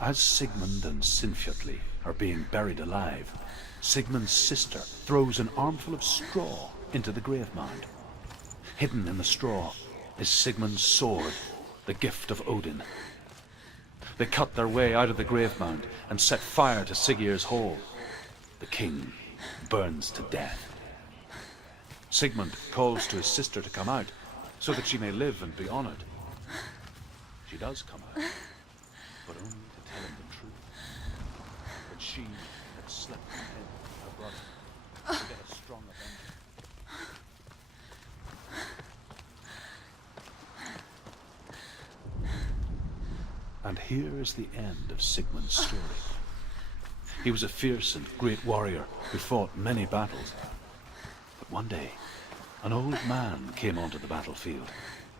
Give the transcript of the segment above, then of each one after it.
As Sigmund and Sinfjotli are being buried alive, Sigmund's sister throws an armful of straw into the grave mound. Hidden in the straw is Sigmund's sword, the gift of Odin. They cut their way out of the grave mound and set fire to Siggeir's hole. The king burns to death. Sigmund calls to his sister to come out so that she may live and be honored. She does come out, but only to tell him the truth. That she had slept with him, her brother, to get a strong avenger. And here is the end of Sigmund's story. He was a fierce and great warrior who fought many battles. But one day, an old man came onto the battlefield.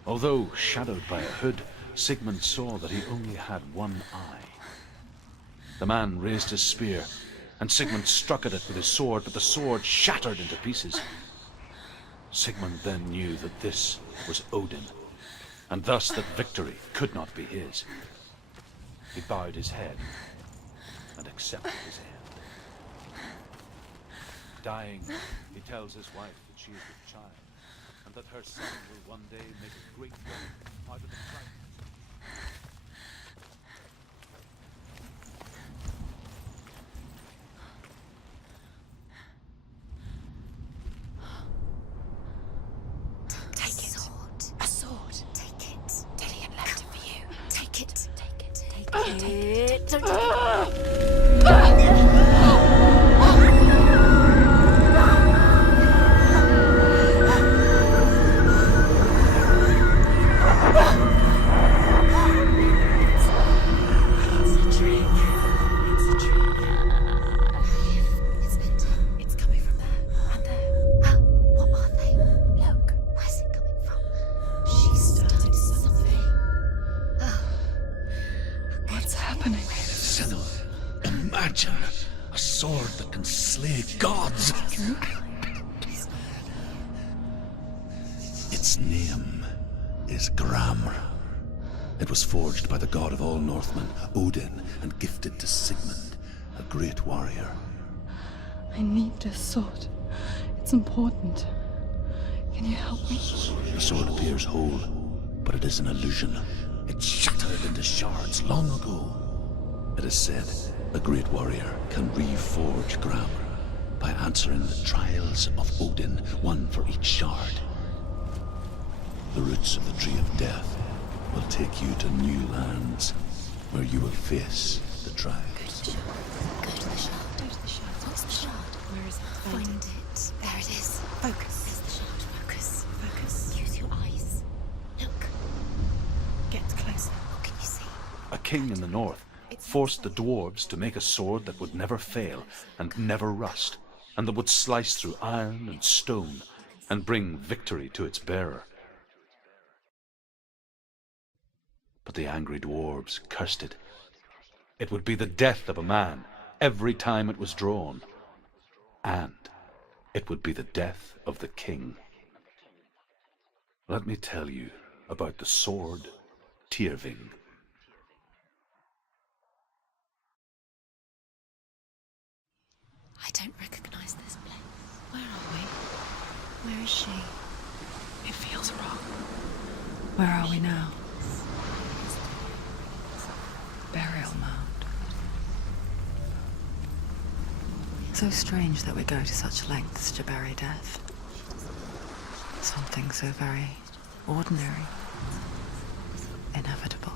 Although shadowed by a hood, Sigmund saw that he only had one eye. The man raised his spear, and Sigmund struck at it with his sword, but the sword shattered into pieces. Sigmund then knew that this was Odin, and thus that victory could not be his. He bowed his head and accepted his end. Dying, he tells his wife that she is with child, and that her son will one day make a great wealth out of the fragments. Take it. A sword. Take it. Dillion left it for you. Take it. Take it. Take it. Take it. Don't take it. Its name is Gramr. It was forged by the god of all Northmen, Odin, and gifted to Sigmund, a great warrior. I need this sword. It's important. Can you help me? The sword appears whole, but it is an illusion. It shattered into shards long ago. It is said a great warrior can reforge Gramr by answering the trials of Odin, one for each shard. The roots of the Tree of Death will take you to new lands, where you will face the trials. Go to the shard. Go to the shard. What's the shard? Where is it? Find it. There it is. Focus. There's the shard. Focus. Focus. Use your eyes. Look. Get closer. What can you see? A king in the north forced the dwarves to make a sword that would never fail and never rust, and that would slice through iron and stone and bring victory to its bearer. But the angry dwarves cursed it. It would be the death of a man every time it was drawn, and it would be the death of the king. Let me tell you about the sword Tyrving. I don't recognize this place. Where are we? Where is she? It feels wrong. Where are we now? Burial mound. So strange that we go to such lengths to bury death. Something so very ordinary, inevitable.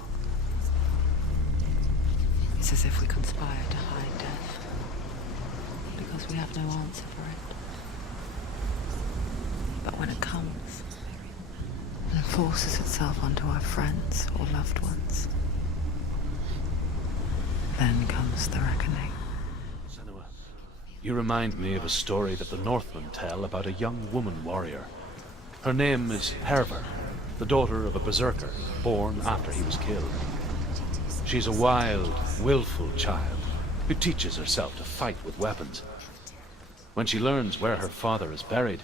It's as if we conspire to hide death, because we have no answer for it. But when it comes and forces itself onto our friends or loved ones, then comes the reckoning. Senua, you remind me of a story that the Northmen tell about a young woman warrior. Her name is Hervor, the daughter of a berserker born after he was killed. She's a wild, willful child who teaches herself to fight with weapons. When she learns where her father is buried,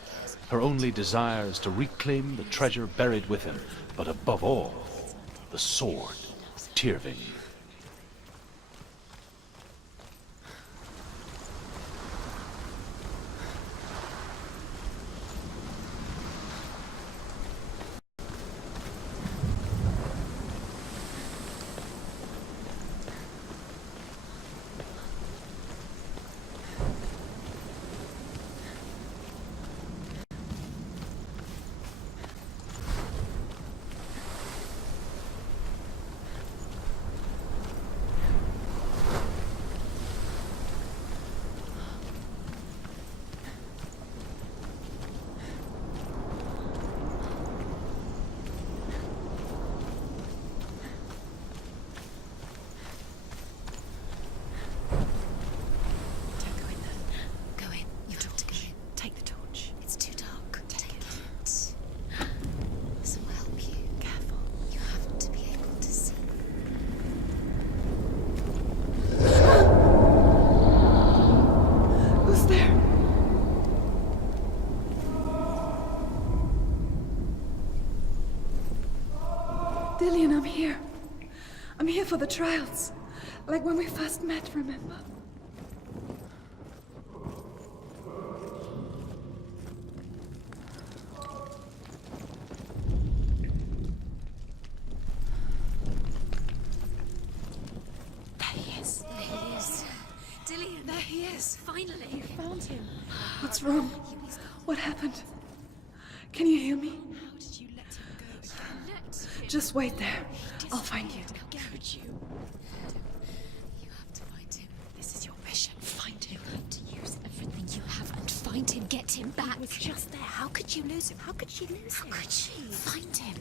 her only desire is to reclaim the treasure buried with him, but above all, the sword Tyrving. here. I'm here for the trials. Like when we first met, remember? There he is. There he is. Dillion. There he is. Finally. You found him. What's wrong? What happened? Can you hear me? How did you let him go? Let him. Just wait there. I'll find you. How could you? You have to find him. This is your mission. Find him. You have to use everything you have and find him. Get him back. He was just there. How could you lose him? How could she lose him? How could she? Find him.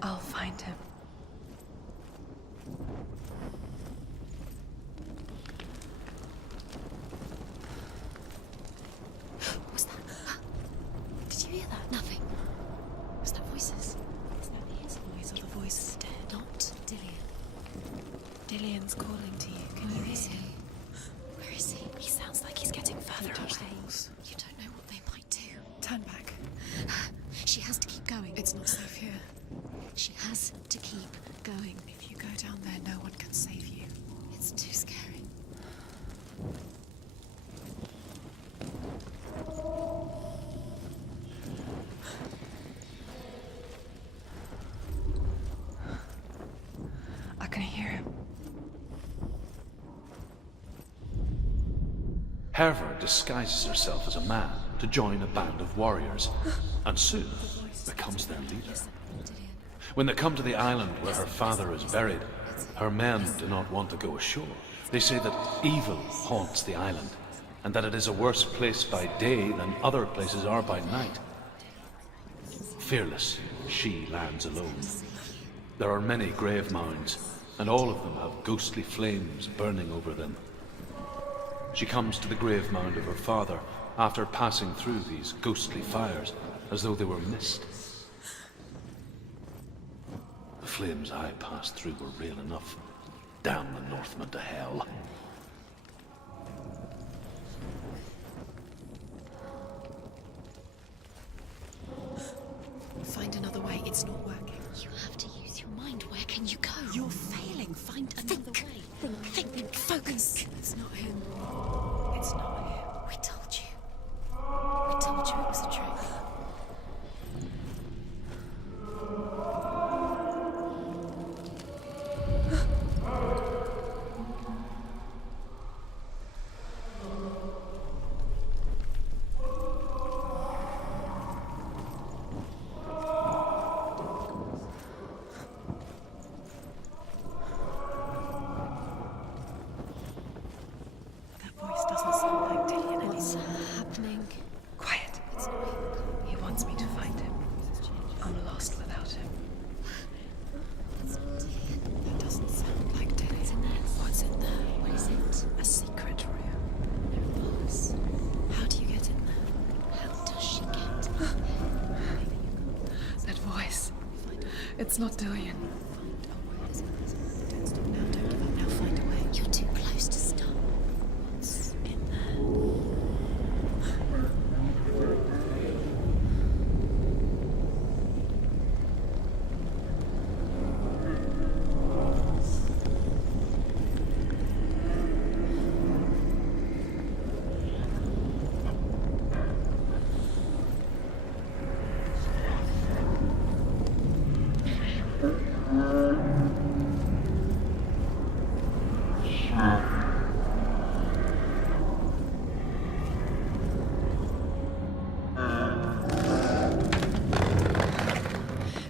I'll find him. What was that? Did you hear that? Nothing. Was that voices? Is that his voice or the voice of the dead? Not Dillion. Dillion's calling to you. Can you hear him? Where is he? He sounds like he's getting further away. You don't know what they might do. Turn back. She has to keep going. It's not safe here. She has to keep going. If you go down there, no one can save you. It's too scary. I can hear him. Herva disguises herself as a man to join a band of warriors, and soon becomes their leader. When they come to the island where her father is buried, her men do not want to go ashore. They say that evil haunts the island, and that it is a worse place by day than other places are by night. Fearless, she lands alone. There are many grave mounds, and all of them have ghostly flames burning over them. She comes to the grave mound of her father after passing through these ghostly fires, as though they were mist. The flames I passed through were real enough. Damn the Northmen to hell. Find another way. It's not working. You have to use your mind. Where can you go? You're failing. Find another way. Think. Focus. It's not him. It's not him. We told you. We told you it was a trick. It's not Dillion's. Don't stop now, don't give up now, find a way. You're too close to stop. What's in there?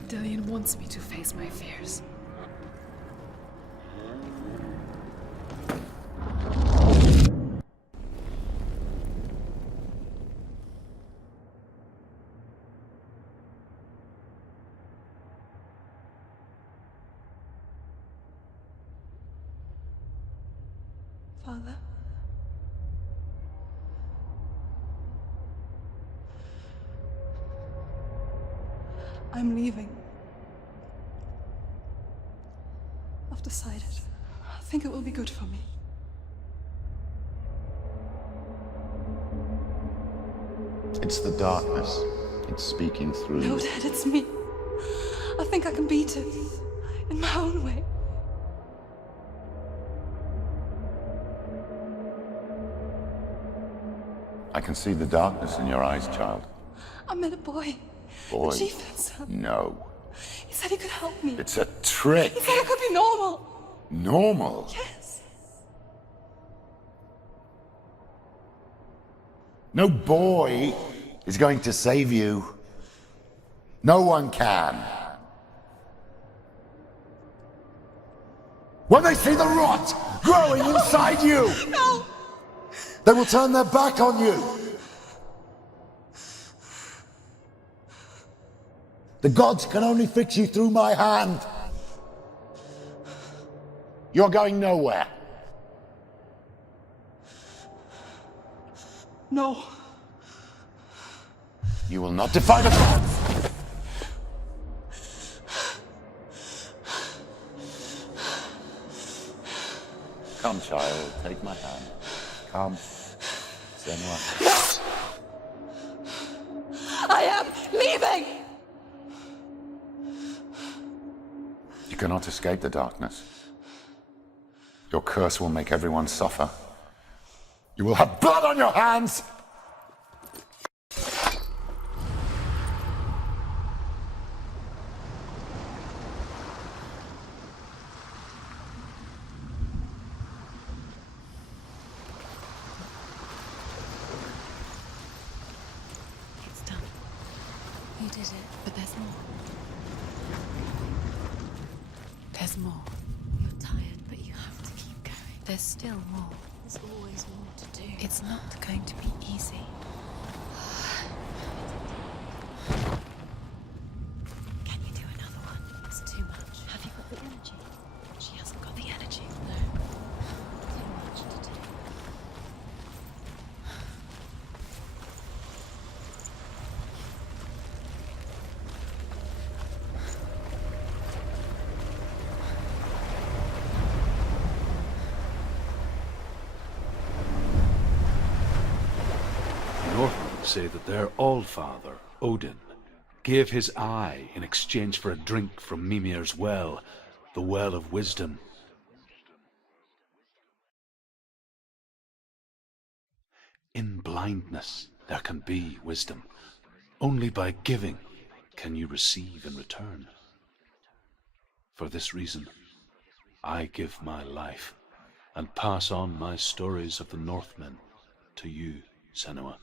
Dillion wants me to face my fears. Father? I'm leaving. decided. I think it will be good for me. It's the darkness. It's speaking through No, you. Dad, it's me. I think I can beat it. In my own way. I can see the darkness in your eyes, child. I met a boy. Boy? The chief said so. No. He said he could help me. It's a trick. He said I could be normal. Normal? Yes. No boy is going to save you. No one can. When they see the rot growing inside you, No! they will turn their back on you. The gods can only fix you through my hand. You're going nowhere. No. You will not defy the gods. Come, child, take my hand. Come. Senua. I am leaving! You cannot escape the darkness. Your curse will make everyone suffer. You will have blood on your hands! It's done. You did it, but there's more. There's more. You're tired, but you have to keep going. There's still more. There's always more to do. It's not going to be easy. Can you do another one? It's too much. Have you got the energy? She hasn't got the energy. No. Too much to do. Northmen say that their Allfather, Odin, gave his eye in exchange for a drink from Mimir's well, the well of wisdom. In blindness there can be wisdom. Only by giving can you receive in return. For this reason, I give my life and pass on my stories of the Northmen to you, Senua.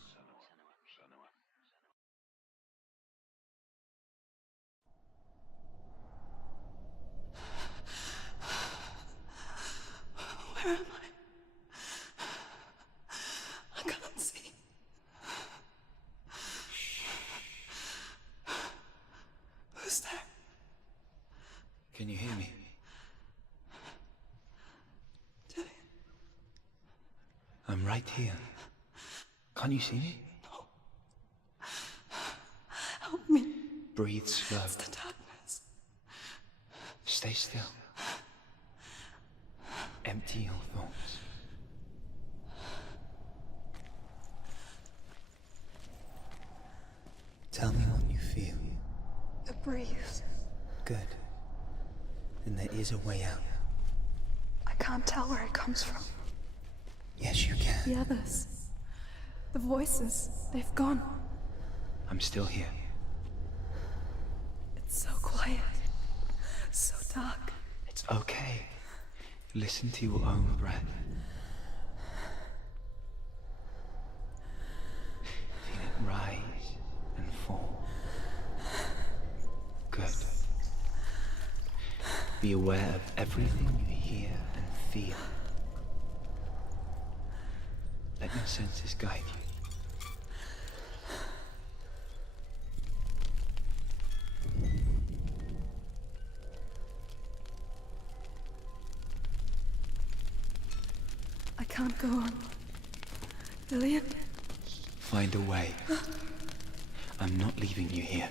Where am I can't see. Who's there? Can you hear me? Dillionut. I'm right here. Can't you see me? Help me. Breathe slow. It's the darkness. Stay still. Empty your thoughts. Tell me what you feel. A breeze. Good. Then there is a way out. I can't tell where it comes from. Yes, you can. The others. The voices. They've gone. I'm still here. It's so quiet. So dark. It's okay. Listen to your own breath. Feel it rise and fall. Good. Be aware of everything you hear and feel. Let your senses guide you. I can't go on. Dillionut. Find a way. I'm not leaving you here.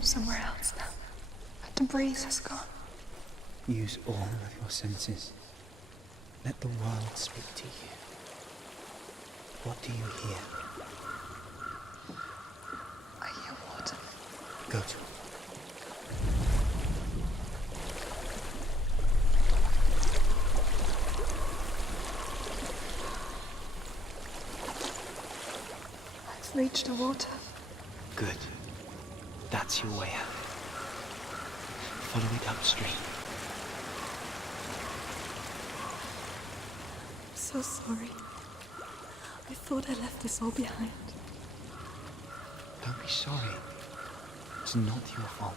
I'm somewhere else now. The breeze has gone. Use all of your senses. Let the world speak to you. What do you hear? I hear water. Go to it. I've reached the water. Good. That's your way out. Follow it upstream. I'm so sorry. I thought I left this all behind. Don't be sorry. It's not your fault.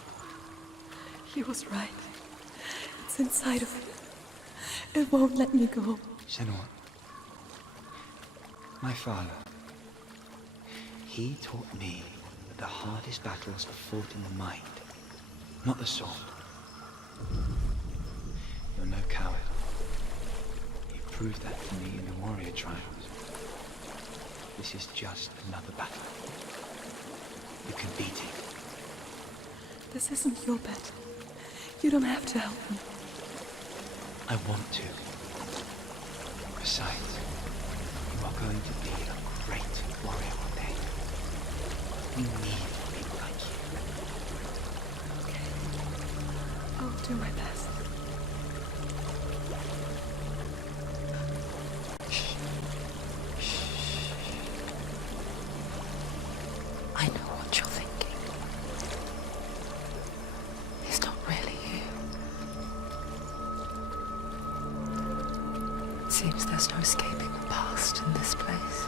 He was right. It's inside of me. It won't let me go. Senua. My father. He taught me that the hardest battles are fought in the mind, not the sword. You're no coward. You proved that to me in the warrior trials. This is just another battle. You can beat it. This isn't your bet. You don't have to help me. I want to. Besides, you are going to be a great warrior one day. We need people like you. Okay. I'll do my best. I know what you're thinking. He's not really here. It seems there's no escaping the past in this place.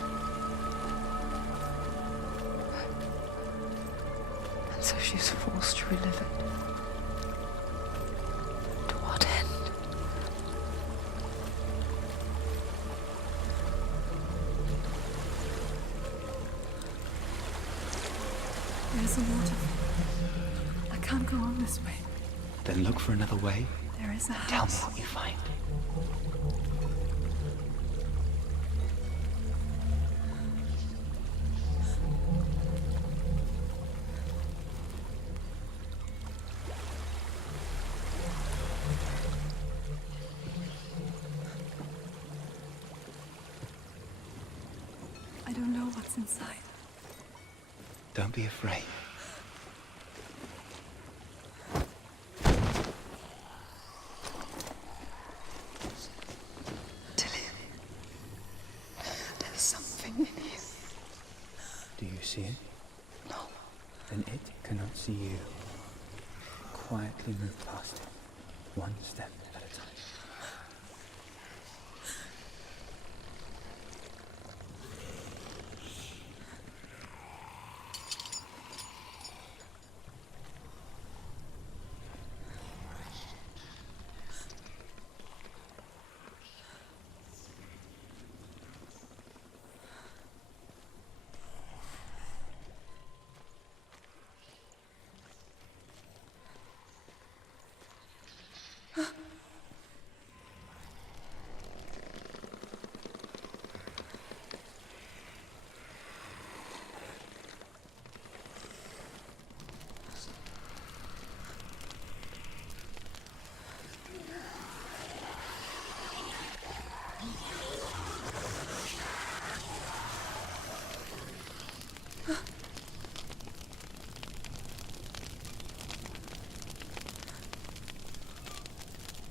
And so she's forced to relive it. To what end? There's a waterfall. I can't go on this way. Then look for another way. There is a Tell me house. what you find. I don't know what's inside. Don't be afraid. Dillionu, there's something in here. Do you see it? No. Then it cannot see you. Quietly move past it, one step at a time.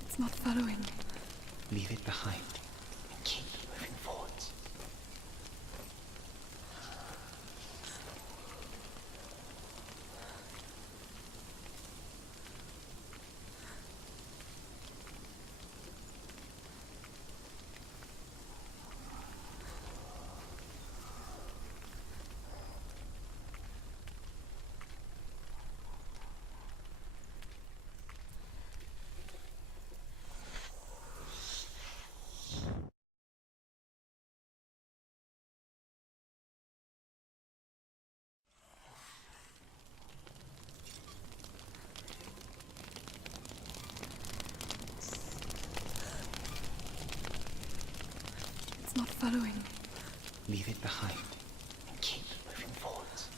It's not following me. Leave it behind and keep moving forwards. It's not following me. Leave it behind and keep moving forwards.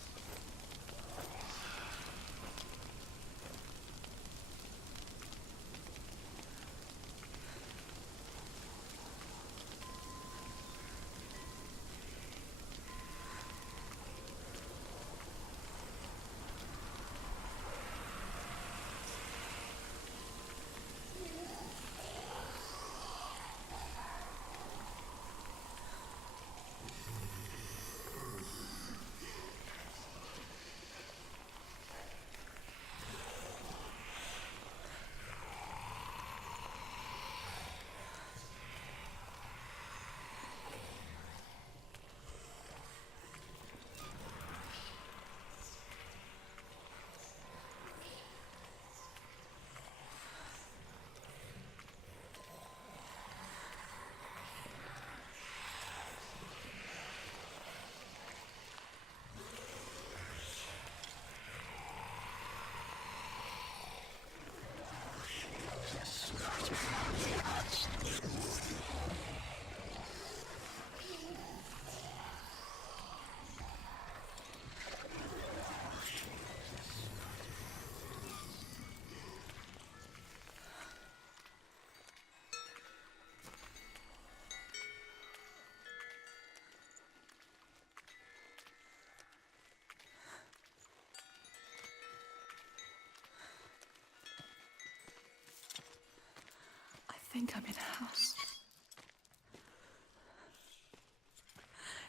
think I'm in a house.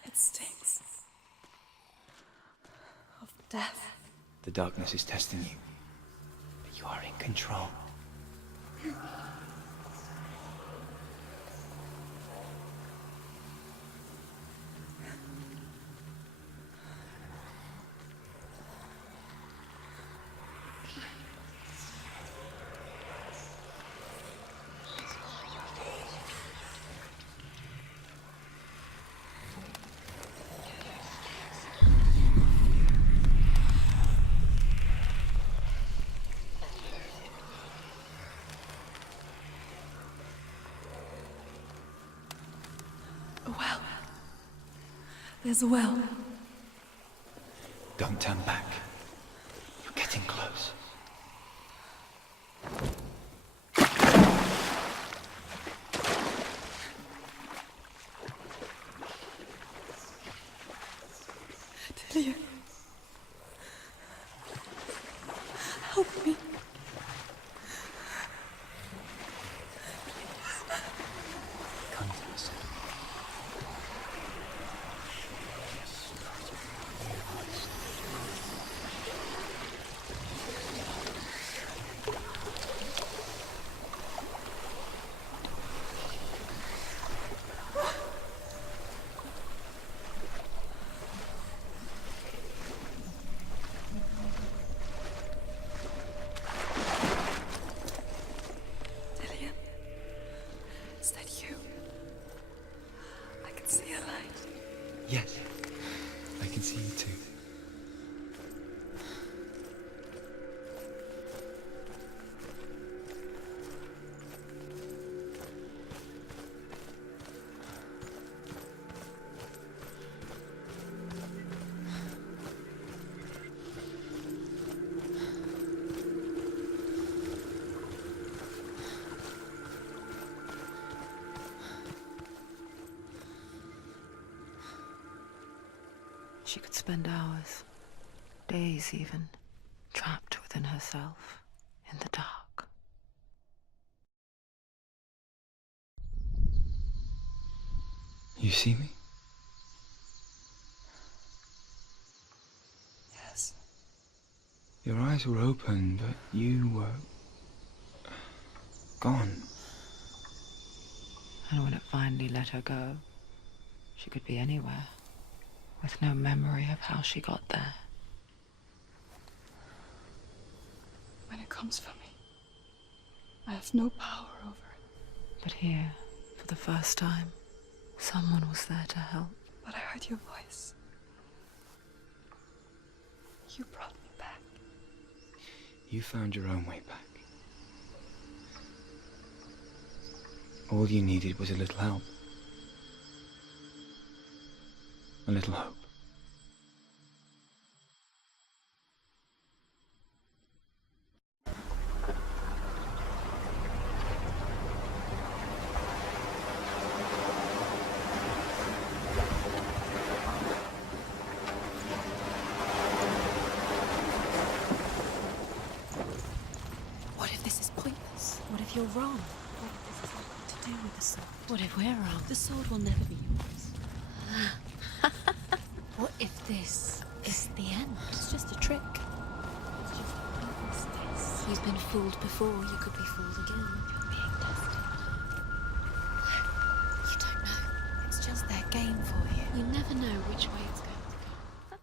It stinks of death. The darkness is testing you, but you are in control. A well. There's a well. Don't turn back. You're getting close. Dillion. Help me. Come to us. Dillion. Is that you? I can see a light. Yes, I can see you too. She could spend hours, days even, trapped within herself, in the dark. You see me? Yes. Your eyes were open, but you were gone. And when it finally let her go, she could be anywhere, with no memory of how she got there. When it comes for me, I have no power over it. But here, for the first time, someone was there to help. But I heard your voice. You brought me back. You found your own way back. All you needed was a little help. A little hope. What if this is pointless? What if you're wrong? What if this has nothing to do with the sword? What if we're wrong? The sword will never be yours. What if this is the end? It's just a trick. It's just a mistake. You've been fooled before, you could be fooled again.